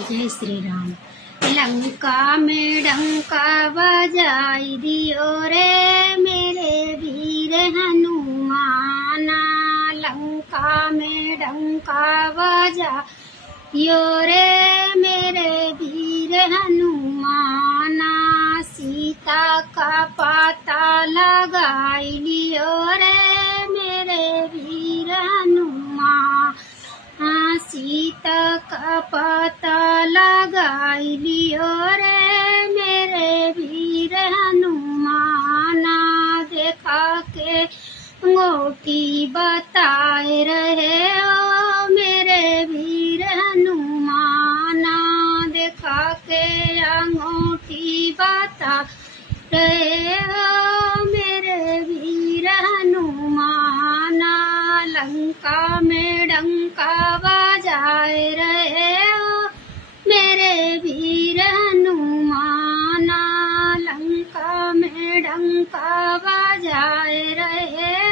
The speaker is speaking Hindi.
जय श्री राम। लंका में डंका बजाई दियो रे मेरे वीर हनुमाना। लंका में डंका बजाइयो रे मेरे वीर हनुमाना। सीता का पता लगाई लियो रे मेरे वीर हनुमान। सीता का पता लगाई लियो रे मेरे वीर हनुमाना। देखा के अंगूठी बताए रहे ओ मेरे वीर हनुमाना। देखा के अंगूठी बता रहे हो मेरे वीर हनुमाना। लंका में डंका बजाए रहे हो मेरे वीर हनुमाना। लंका में डंका बजाए रहे